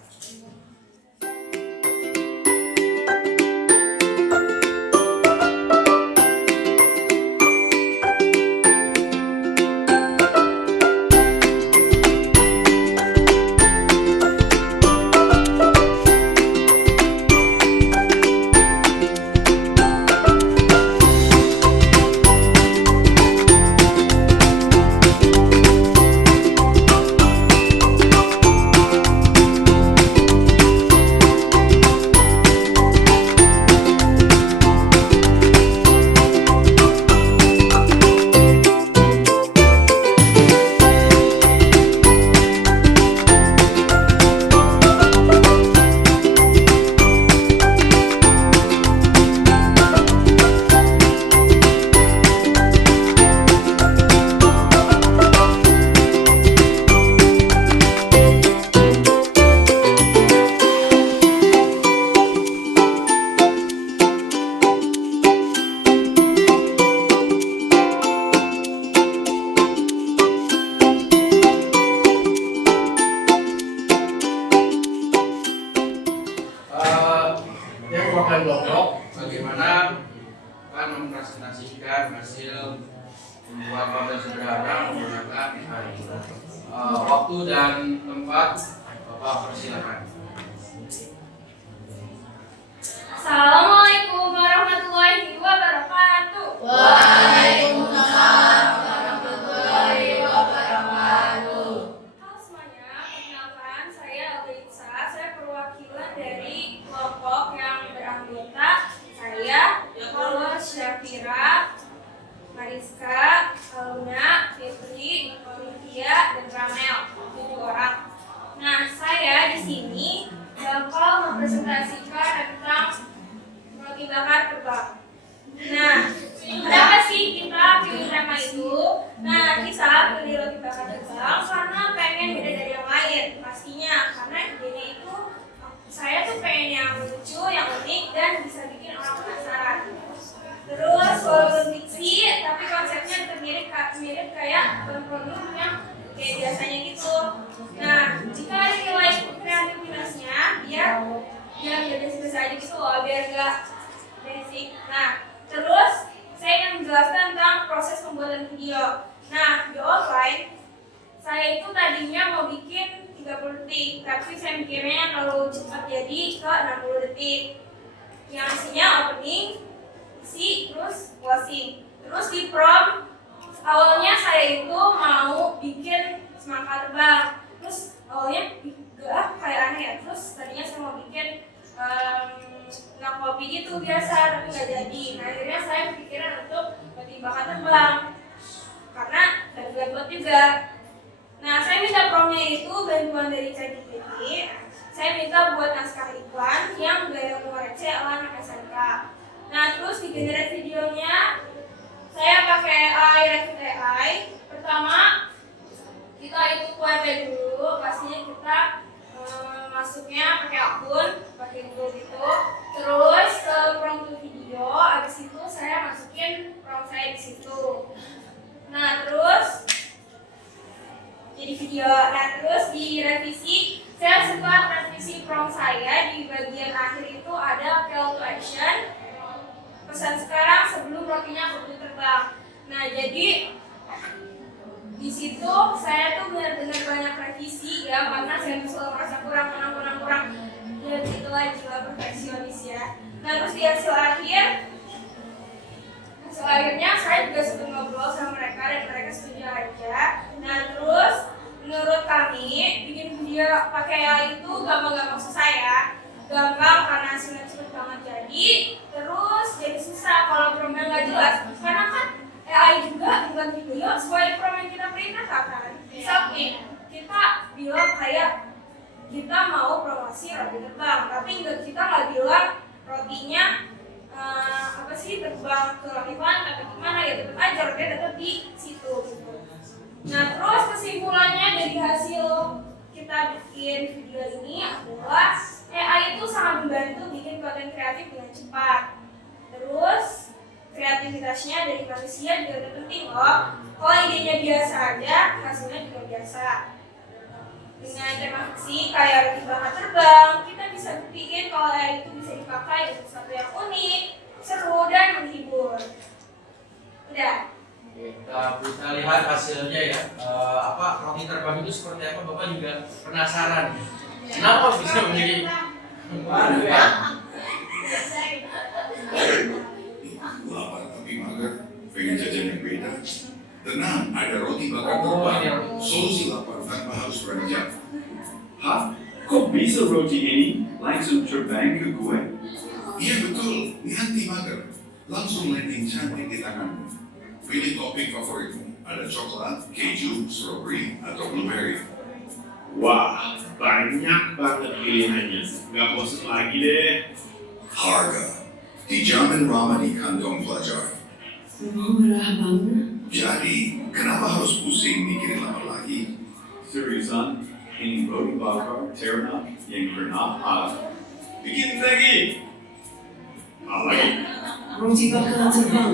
Bagaimana akan mempresentasikan hasil membuat konten sederhana menggunakan waktu dan tempat. Bapak persilakan. Assalamualaikum warahmatullahi wabarakatuh. Waalaikumsalam warahmatullahi wabarakatuh. Halo semuanya, perkenalkan saya Alisa. Saya perwakilan dari kelompok yang beranggota saya, Paula Syafira, Mariska, Aluna, Fitri, Olivia, dan Ramel, 7 orang. Nah, saya di sini bakal mempresentasikan tentang roti bakar terbang. Nah, kenapa sih kita pilih tema itu? Nah, kita pilih roti bakar terbang karena pengen beda dari yang lain. Pastinya, karena idenya itu saya tuh pengen yang lucu, yang unik, dan bisa bikin orang penasaran. Terus walaupun fiksi, tapi konsepnya mirip kayak produk yang kayak biasanya gitu. Nah, jika nilai kreativitasnya biar biasa aja gitu loh, biar gak basic. Nah, terus saya ingin menjelaskan tentang proses pembuatan video. Nah, di offline saya itu tadinya mau bikin 30 detik, tapi saya mikirnya terlalu cepat jadi ke 60 detik. Yang isinya opening, isi, terus closing. Terus di prompt, awalnya saya itu mau bikin semangka terbang. Terus awalnya gak kayak aneh ya. Terus tadinya saya mau bikin kopi gitu biasa, tapi nggak jadi. Nah, akhirnya saya kepikiran untuk roti bakar terbang. juga. Nah, saya minta promnya itu bantuan dari ChatGPT. Saya minta buat naskah iklan yang gaya koreksi ala anak SMK. Nah, terus di generate videonya saya pakai AI, Revit AI. Pertama, kita itu WP dulu, pastinya kita masuknya pakai akun, pakai Google gitu. Terus ke prompt video, habis itu saya masukin prompt saya di situ. Nah, terus jadi video. Nah, terus di revisi, saya suka revisi prompt saya di bagian akhir itu ada call to action. Pesan sekarang sebelum rotinya keburu terbang. Nah, jadi di situ saya tuh benar-benar banyak revisi ya, karena saya tuh selalu merasa kurang. Dan itulah jiwa perfeksionis ya. Nah, terus di hasil akhirnya saya juga sudah ngobrol sama mereka dan mereka setuju aja. Nah, terus menurut kami bikin video pakai AI itu gampang susah ya. Gampang karena hasilnya cepet banget terus jadi susah kalau promnya nggak jelas. Karena kan AI juga bukan video sesuai prom yang kita perintahkan kan. Misalnya kita bilang kayak kita mau promosi roti terbang, tapi kita nggak bilang rotinya terbang ke langit atau gimana, ya tetap aja rotinya tetap di situ gitu. Nah, terus kesimpulannya dari hasil kita bikin video ini adalah AI itu sangat membantu bikin konten kreatif dengan cepat. Terus kreativitasnya dari manusia juga penting loh. Kalau idenya biasa aja, hasilnya juga biasa. Dengan tema fiksi kayak roti bakar terbang, kita bisa buktiin kalau AI itu bisa dipakai untuk sesuatu yang unik, seru, dan menghibur. Udah. Kita lihat hasilnya ya. Roti terbang itu seperti apa? Bapak juga penasaran. Kenapa bisa menjadi baru ya? Lapar tapi mager, pengen jajan yang beda. Tenang, ada roti bakar terbang. Solusi lapar tanpa harus beranjak. Hah? Kok bisa roti ini langsung terbang ke gue? Iya betul, nanti mager. Langsung landing cantik di tanganmu. Pilih topping favoritmu. Ada coklat, keju, strawberry, atau blueberry. Wah, banyak banget pilihannya. Gak bosan lagi deh. Harga dijamin ramah di kantong pelajar. Murah banget. Jadi, kenapa harus pusing mikirin lama lagi? Seriusan, ini roti bakar ternak yang pernah ada. Bikin lagi. Apa lagi? Roti bakar terbang.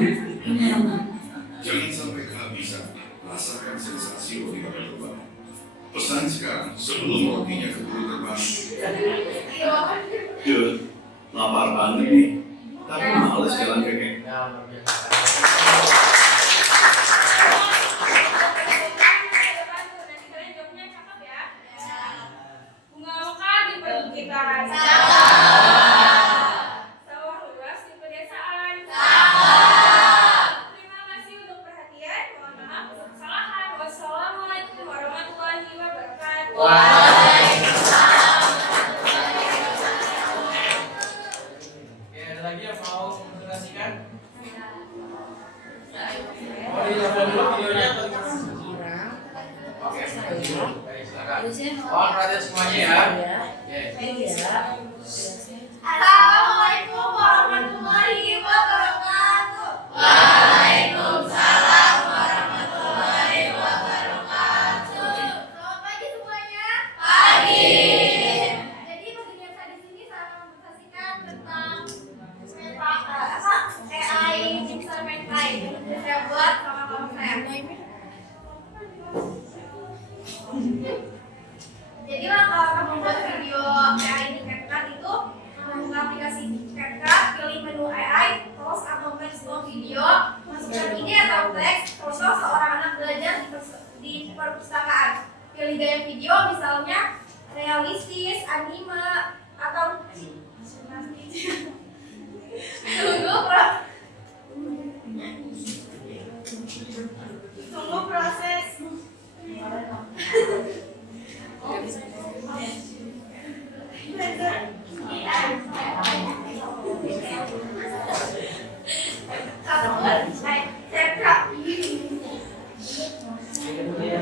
Jangan sampai kehabisan. Rasakan sensasi roti bakar terbang. Pesan sekarang sebelum rotinya keburu terbang. Dude, lapar banget nih. Tapi males jalan kaki. Wassalamualaikum warahmatullahi wabarakatuh. Ada lagi yang mau menjelaskan? Mau ditelepon dulu videonya atau gimana? Oke, baik, silakan. Mohon perhatian semuanya ya. Assalamualaikum warahmatullahi wabarakatuh. Waalaikumsalam warahmatullahi wabarakatuh. Selamat pagi semuanya. Pagi. Jadi bagian yang saya di sini saya akan mempresentasikan tentang AI Mixer Mentai yang saya buat sama kawan saya. Jadi kalau kamu membuat video AI di CapCut itu membuka aplikasi CapCut, pilih menu AI, terus upload sebuah video, masukkan ide atau teks, foto seorang anak belajar di perpustakaan. Pilih gaya video misalnya realistis, anime, atau tunggu proses. Kemudian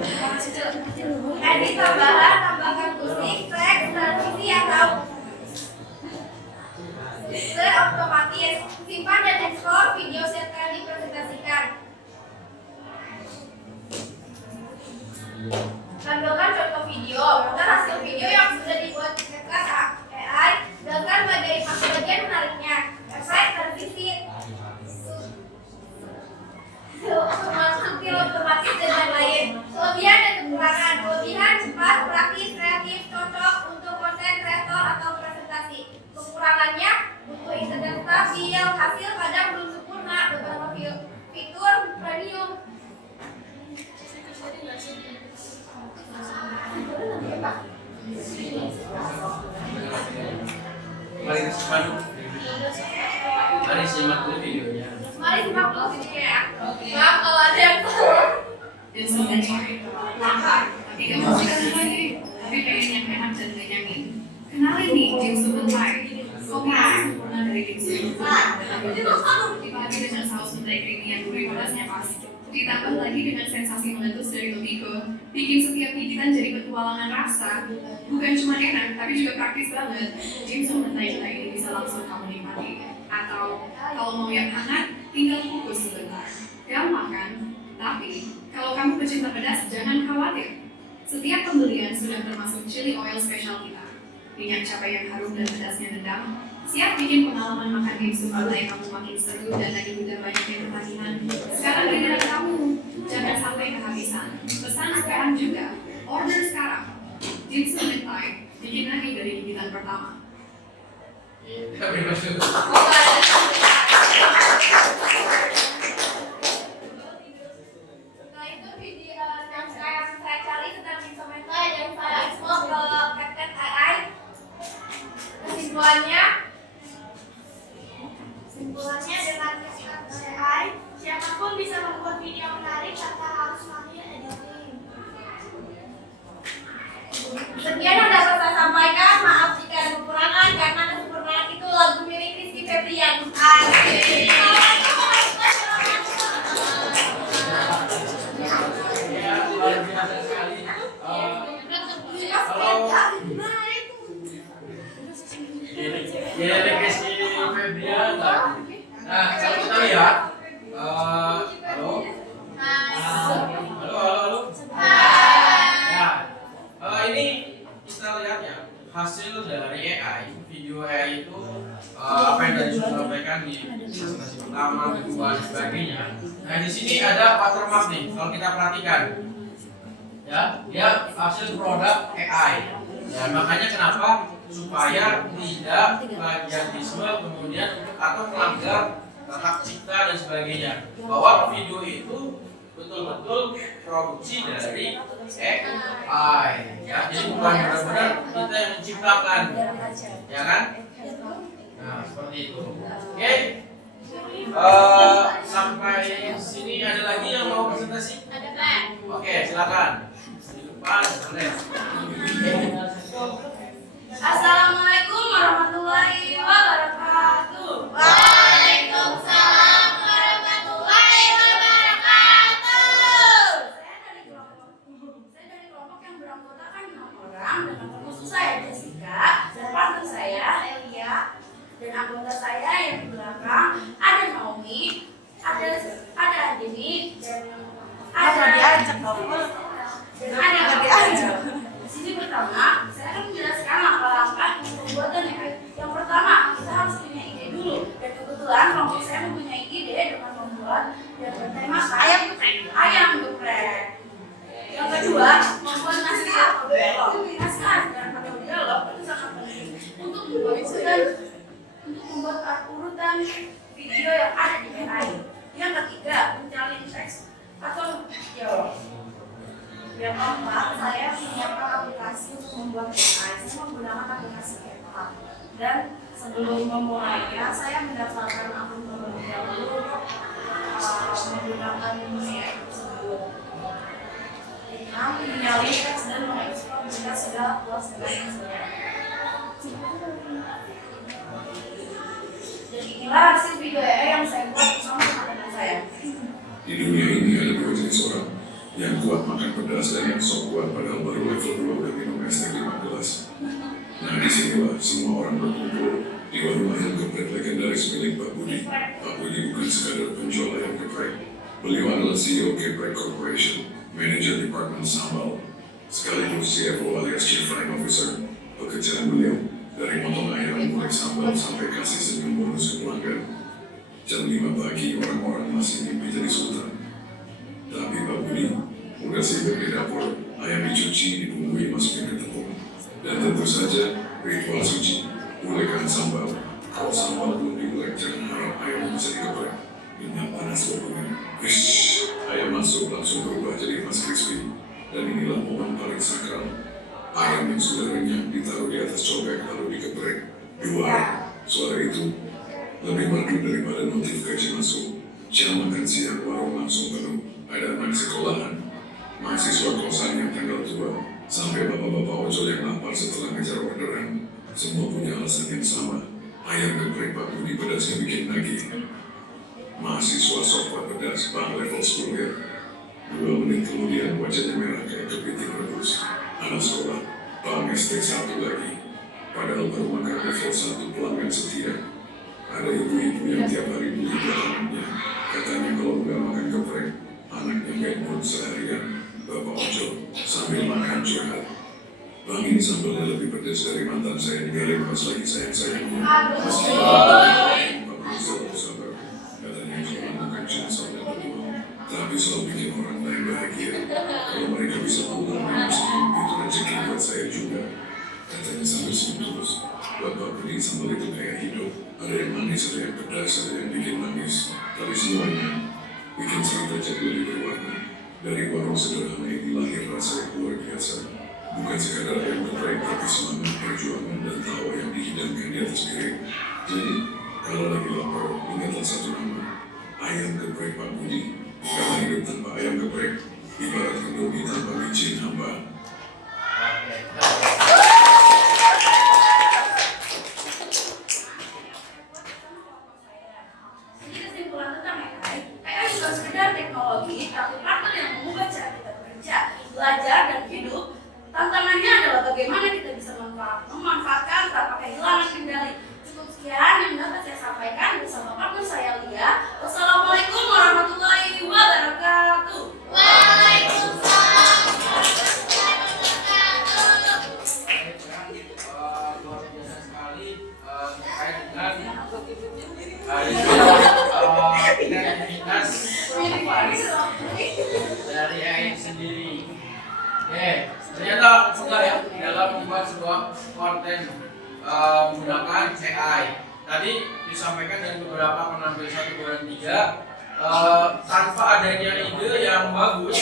hasil kadang belum sempurna, beberapa fitur premium. Mari simak dulu videonya. Mari simak dulu videonya ya. Maaf kalau ada yang salah. Dan sebenarnya lapar, tapi gak mau makan lagi. Tapi pengen yang enak dan kenyangin. Kenalin nih, dimsum mentai. Kombinasi sempurna dari dimsum mentai dan dipadu dengan saus mentai creamy yang gurih pedasnya pas. Ditambah lagi dengan sensasi meletus dari Tobiko, bikin setiap gigitan jadi petualangan rasa. Bukan cuma enak, tapi juga praktis banget. Dimsum mentai kita ini bisa langsung kamu nikmati. Atau kalau mau yang hangat, tinggal kukus sebentar. Gampang kan? Tapi kalau kamu pecinta pedas, jangan khawatir. Setiap pembelian sudah termasuk chili oil spesial kita. Minyak cabai yang harum dan pedasnya nendang. Siap bikin pengalaman makan dimsum mentai kamu makin seru dan lagi udah banyak yang ketagihan. Sekarang giliran kamu, jangan sampai kehabisan. Pesan sekarang juga. Order sekarang. Dimsum mentai, bikin lagi dari gigitan pertama. Tapi maksud Nah itu video yang saya cari tentang dimsum mentai dan saya ekspor ke CapCut AI. Kesimpulannya dengan CapCut AI, siapapun bisa membuat video menarik tanpa harus pakai editing. Sekian yang dapat saya sampaikan. Maaf jika ada kekurangan karena kesempurnaan itu lagu milik Rizky Febrian. Asik. ya luar biasa sekali. Ini Rizky Febrian. Nah, kalau kita lihat, halo. Ya, ini kita lihat ya hasil dari AI, video AI itu apa yang tadi sudah sampaikan di presentasi pertama, kedua, dan sebagainya. Nah di sini ada watermark nih, kalau kita perhatikan, ya dia hasil produk AI. Ya makanya kenapa supaya tidak plagiarisme kemudian atau melanggar hak cipta dan sebagainya. Bahwa video itu betul-betul produksi dari AI, ya jadi bukan benar-benar kita yang menciptakan, ya kan? Nah seperti itu. Oke, sampai sini ada lagi yang mau presentasi? Oke, silakan. Di depan, Assalamualaikum warahmatullahi wabarakatuh. Waalaikumsalam warahmatullahi wabarakatuh. Saya dari kelompok yang beranggotakan 6 orang dengan pengurus saya Jessica, dan partner saya Elia, dan anggota saya yang di belakang ada Naomi, ada Andini, dan ada diajak Di sini pertama, saya akan menjelaskan langkah-langkah pembuatan AI. Yang pertama, kita harus punya ide dulu. Dan kebetulan kelompok saya mempunyai ide dengan membuat yang bertema ayam geprek. Yang kedua, membuat naskah belok. Naskah dan atau dialog itu sangat penting untuk membuat urutan video yang ada di AI. Yang ketiga, mencari teks atau dialog. Yang keempat, saya menyiapkan aplikasi untuk membuat AI. Saya menggunakan aplikasi Canva. Dan sebelum memulainya, saya mendaftarkan akun terlebih dahulu menggunakan AI tersebut. 6. Menyalin teks dan mengekspor jika sudah puas dengan hasilnya. Dan inilah hasil video AI yang saya buat bersama teman-teman saya. Di dunia ini ada dua jenis orang, yang kuat makan pedas dan yang sok kuat padahal baru level 2 udah minum es teh 5 gelas. Nah disinilah semua orang berkumpul di warung ayam geprek legendaris milik Pak Budi. Pak Budi bukan sekadar penjual ayam geprek. Beliau adalah CEO Geprek Corporation, Manager Department Sambal, sekaligus CFO alias Chief Flying Officer. Pekerjaan beliau dari motong ayam mulai sambal sampai kasih senyum bonus ke pelanggan. Jam 5 pagi orang-orang masih mimpi jadi sultan. Tapi Pak Budi udah sibuk di dapur, ayam dicuci, dibumbui, masukin ke tepung. Dan tentu saja ritual suci, ulekan sambal. Kalau sambal belum goreng jangan harap ayamnya bisa digeprek. Minyak panas berhubungan. Wish, ayam masuk langsung berubah jadi emas crispy. Dan inilah momen paling sakral. Ayam yang sudah renyah ditaruh di atas cobek lalu digeprek. Dua, suara itu lebih merdu daripada notif gaji masuk. Jam makan siang warung langsung penuh. Ada anak sekolahan, mahasiswa kosan yang tanggal tua, sampai bapak-bapak ojol yang lapar setelah ngejar orderan. Semua punya alasan yang sama. Ayam geprek Pak Budi pedasnya bikin nagih. Mahasiswa sopot pedas Bang level 10 ya. 2 menit kemudian wajahnya merah kayak kepiting rebus. Anak sekolah, Bang ST 1 lagi. Padahal baru makan level 1 pelanggan setia. Ada ibu-ibu yang tiap hari beli buat anaknya. Katanya kalau nggak makan geprek, anaknya nggak imut seharian. Bapak ojol sambil makan curhat. Bang ini sambalnya lebih pedas dari mantan saya ninggalin pas lagi sayang-sayangnya. Meski Pak Budi selalu sabar. Katanya jualan bukan cuma soal berdua, tapi selalu bikin orang lain bahagia. Kalau mereka bisa pulang dengan senyum, itu rezeki buat saya juga. Katanya sambil senyum terus. Buat Pak Budi sambal itu kayak hidup. Ada yang manis, ada yang pedas, ada yang bikin nangis. Tapi semuanya bikin cerita jadi lebih berwarna. Dari warung sederhana ini lahir rasa yang luar biasa. Bukan sekadar ayam geprek, tapi semangat perjuangan dan tawa yang dihidangkan di atas piring. Jadi, kalau lagi lapar, ingatlah satu nama. Ayam geprek Pak Budi. Karena hidup tanpa ayam geprek, ibarat Indomie tanpa micin hamba. Jadi kesimpulan tentang AI bukan sekedar teknologi, tapi partner yang mengubah cara kita bekerja, belajar, dan hidup. Tantangannya adalah bagaimana kita bisa memanfaatkan tanpa kehilangan kendali. Cukup sekian yang dapat saya sampaikan bersama partner saya Lia. Wassalamualaikum warahmatullahi wabarakatuh. Waalaikumsalam warahmatullahi wabarakatuh. Luar biasa sekali terkait dengan identitas dari AI sendiri. Ternyata sudah ya dalam membuat sebuah konten menggunakan AI. Tadi disampaikan dengan beberapa penampil 1, 2, dan 3 tanpa adanya ide yang bagus,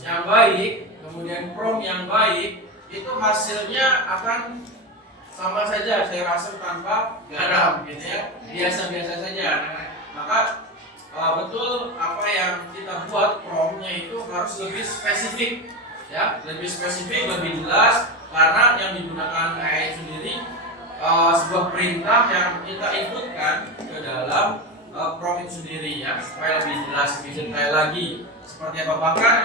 yang baik, kemudian prompt yang baik, itu hasilnya akan sama saja saya rasa tanpa garam gitu ya, biasa-biasa saja. Maka betul apa yang kita buat promptnya itu harus lebih spesifik ya, lebih spesifik, lebih jelas, karena yang digunakan AI sendiri sebuah perintah yang kita inputkan ke dalam prompt itu sendiri ya, supaya lebih jelas, lebih detail lagi seperti apa. Bahkan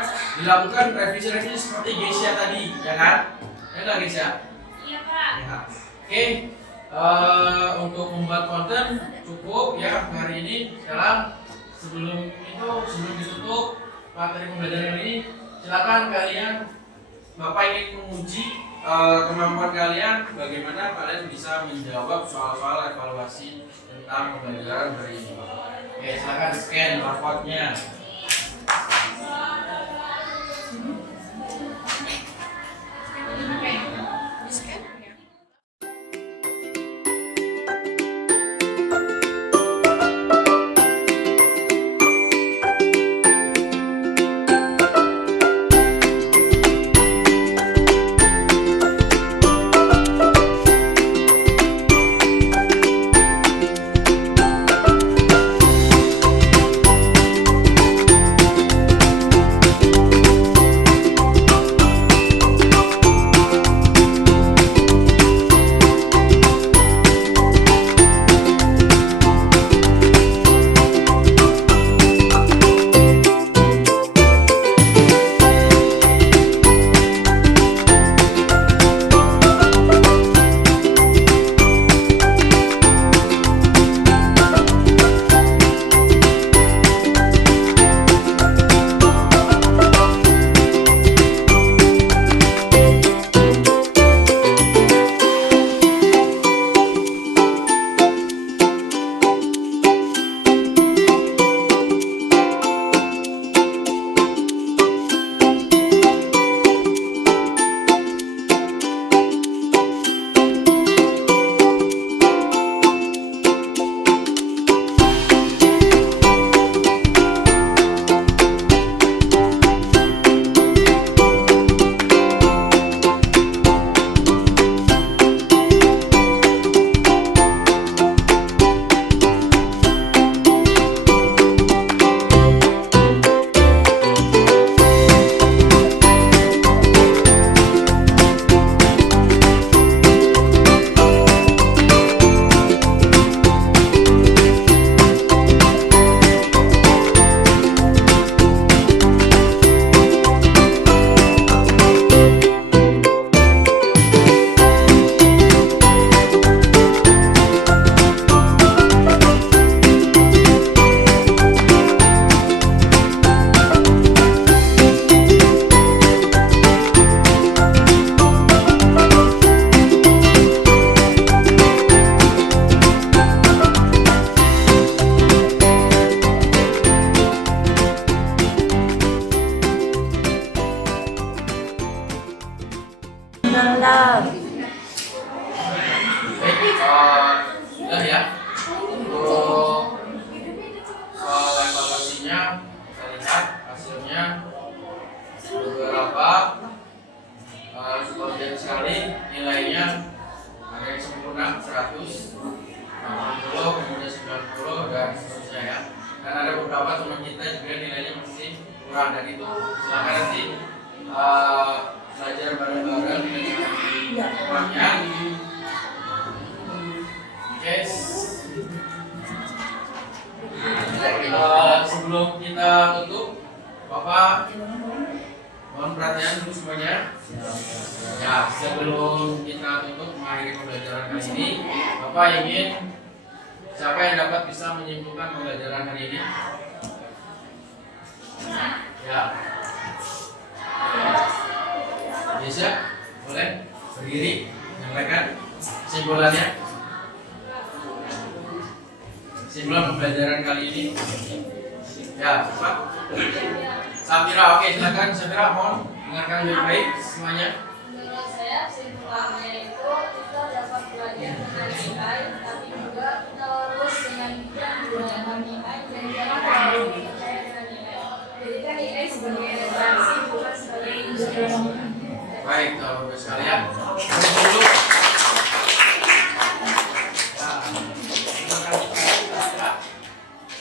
dilakukan revisi-revisi seperti Geisha tadi ya kan, ya nggak Geisha? Iya Pak. Ya. Oke, untuk membuat konten cukup ya hari ini. Sekarang sebelum ditutup materi pembelajaran ini, silakan kalian, Bapak ingin menguji kemampuan kalian, bagaimana kalian bisa menjawab soal-soal evaluasi tentang pembelajaran hari ini. Oke, silakan scan barcode-nya. Waalaikumsalam. Baik, sudah ya. Untuk soal evaluasinya, kita lihat hasilnya beberapa sebagian sekali nilainya ada yang sempurna 100, 60, kemudian 90 dan seterusnya ya. Dan ada beberapa teman kita juga nilainya masih kurang dari itu. Silakan nanti belajar bareng-bareng dengan temannya. Yes. Sebelum kita tutup, Bapak mohon perhatian dulu semuanya. Ya, sebelum kita tutup mengakhiri pembelajaran kali ini, Bapak ingin siapa yang dapat bisa menyimpulkan pembelajaran hari ini? Ya. Bisa? Boleh? Berdiri, menyampaikan kesimpulannya. Kesimpulan pembelajaran kali ini. Ya, cepat. Safira, oke, silakan Safira, mohon dengarkan lebih baik semuanya. Menurut saya kesimpulannya itu kita dapat belajar tentang AI, tapi juga kita harus dengan bijak menggunakan AI dan jangan terlalu percaya dengan AI. Jadi kan AI sebagai referensi bukan sebagai instrumen. Baik, Bapak sekalian. Dulu.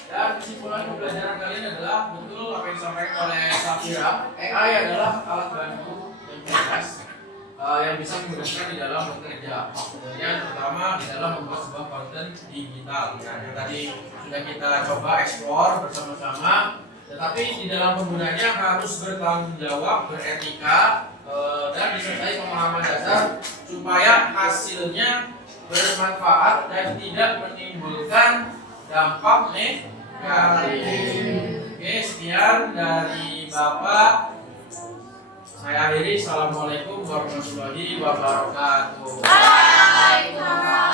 Dan kesimpulan pembelajaran kalian adalah betul apa yang disampaikan oleh Safira. AI adalah alat bantu yang cerdas yang bisa memudahkan di dalam bekerja. Kemudian terutama di dalam membuat sebuah konten digital. Nah, yang tadi sudah kita coba eksplor bersama-sama. Tetapi di dalam penggunanya harus bertanggung jawab, beretika, dan disertai pemahaman dasar supaya hasilnya bermanfaat dan tidak menimbulkan dampak negatif. Oke, sekian dari Bapak. Saya akhiri. Assalamualaikum warahmatullahi wabarakatuh. Bye.